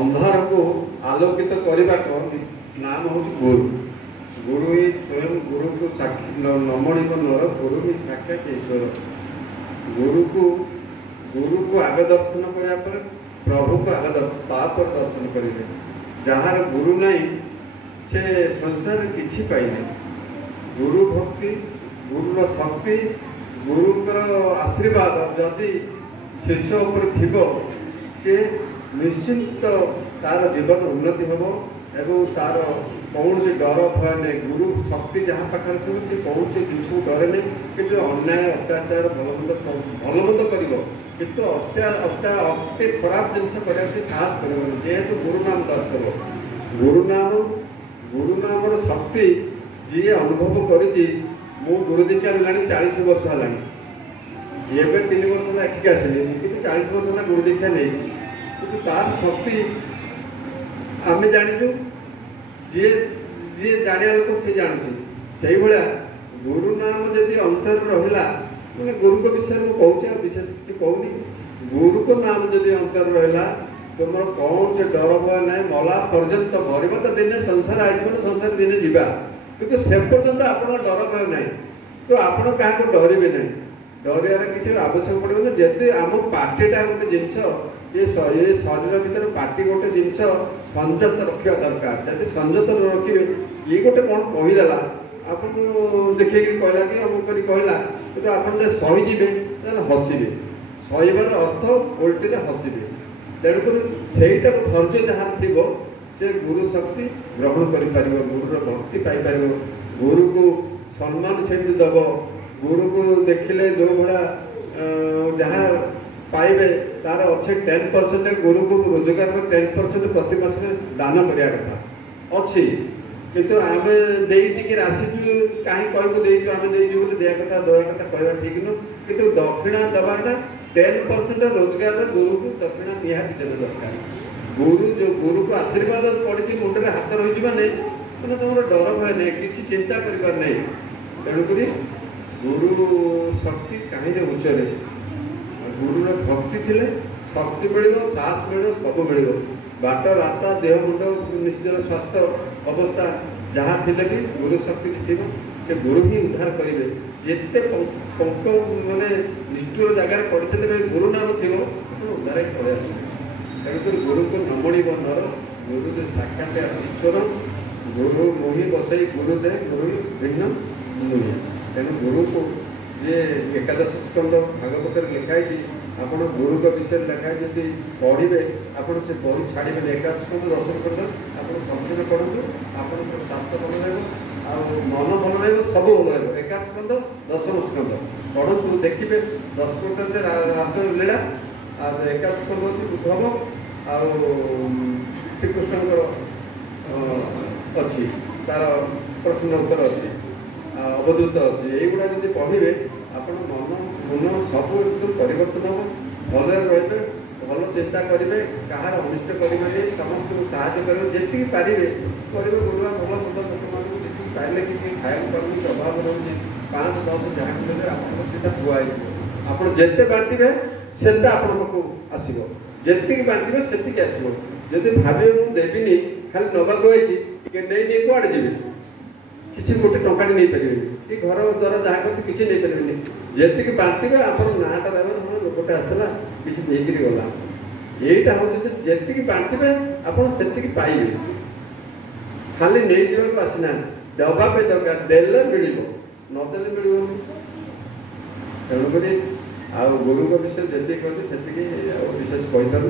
अंधार को आलोकित करने का नाम हूँ गुरु। गुरु ही स्वयं गुरु को साक्षी नमणिक नर गुरु ही साक्षात ईश्वर। गुरु को आगे दर्शन करने पर प्रभु को आगे दर्शन करेंगे। जार गुरु नहीं से संसार किसी पाइने। गुरु भक्ति गुरुर शक्ति गुरुकर आशीर्वाद जदि शिष्य उपर थी सी निश्चिंत तार जीवन उन्नति हम एवं तार कौन से डर भय नहीं। गुरु शक्ति जहाँ पाखे थी सी कौन से जिन डरे नहीं कि अन्याय अत्याचार भलमंद कर अति खराब जिन साहस कर जेहेतु गुरु नाम दर्श कर गुरु नाम शक्ति जी अनुभव करी। मु गुरु दीक्षा ना 40 वर्ष है एवं 3 वर्ष एठिक आसली कि 40 वर्ष है गुरु दीक्षा नहीं कि तार शक्ति आम जाचु जी जी जाना लोक सी जानती से भाया गुरु नाम जदि अंतर रहा मैंने गुरु को विषय में कहूँ विशेष किसी कहूनी। गुरु को नाम जदि अंतर रहा तुम कौन से डर भय ना मला पर्यंत मरब तो दिने संसार आजीवन संसार दिने जीवा कि से पर्यंत आप डर भय ना तो आप क्या डरवे ना डर किसी आवश्यक पड़े ना जिते आम पार्टीटा गोटे जिनस ये शरीर भर पार्टी गोटे जिनस संयत रखा दरकार। जब संयत रखिए ये गोटे कौन कहीदेला आप देखिए कहला कि अमुक कर कहला तो आप सहीजे हसवे सहबार अर्थ ओल्टे हसवे तेणुक सहीटा धैर्य जहाँ थी से गुरु शक्ति ग्रहण कर गुरुर भक्ति पाइपर गुरु को सम्मान से दब गुरु को देखिले जो भाया जहाँ पाइबे तार अच्छे 10% गुरु को रोजगार 10% प्रति मास दान करने कथा अच्छी किंतु आम देटी आसीचु कहीं कहूँ देचु आम देचु बोले दया कथा दया कथा कहवा ठीक नुह कि दक्षिणा दबाटा 10% रोजगार गुरु को दक्षिणा निहाती देवे दरकार। गुरु जो गुरु को आशीर्वाद पड़ी मुंडे हाथ रही नहीं मैंने तुम डर भय नहीं किसी चिंता कर नहीं। तेणुक गुरु शक्ति कहीं उच्चरे गुरुर भक्ति थी शक्ति मिल साहस मिल सब मिल बाट रास्ता देह मुंड निजर स्वास्थ्य अवस्था जहाँ थी कि गुरु शक्ति थी से गुरु ही उद्धार करेंगे। जिते पंक माने निष्ठुर जगह पड़ते गुरु नाम थी उद्धार पड़े आस। तेणुक गुरु को नमणी नर गुरु जो साक्षात ईश्वर गुरु मोहि बसई गुरु दे गुरु भिन्न नुहे। तेणु गुरु को जे एकादश स्कंद भागवत लिखाई आप गुरु का विषय लिखाई जब पढ़े आप से बही छाड़े एकादश स्कंद दर्शन कर आप संपूर्ण पढ़ू आप स्वास्थ्य भल रहा मन भल रहा सब भल रहा। एकादश स्कंद 10 स्कंद पढ़ू देखिए 10 स्कंद रास लीला एकादश स्कंद हूँ बुद्धव आ श्रीकृष्ण अच्छी तार प्रश्न उत्तर अच्छी अवधूत अच्छी युवा जब पढ़े आप मन सब परिवर्तन हम भल रे भल चिंता करेंगे कहार अनिष्ट करेंगे समस्त को साहय करेंगे जी पारे करेंगे गुरुआ भल मंद लोक जी पारे कि खाया पार्टी अभाव रोचे 5-10 जहाँ मिले आपटा थुआई आप जिते बांटे से आपको आसो जी बांटे से आसो जब भावे मुझे देवी खाली नवाक नहीं नहीं कड़े जी किसी गोटे टंका नहीं पारे कि घर द्वारा जहाँ करते किसी नहीं पारे जी बांटे आप नाटा रहा लोकटे आसला किसी देकर गला यहीटा हूँ जी बांटे आप से पाइबे खाली नहीं जावाक आसना दबा पे दरकार देले मिल नदेले मिल। तेणुक आ गुरु विषय जी कहते से विशेष कहीपर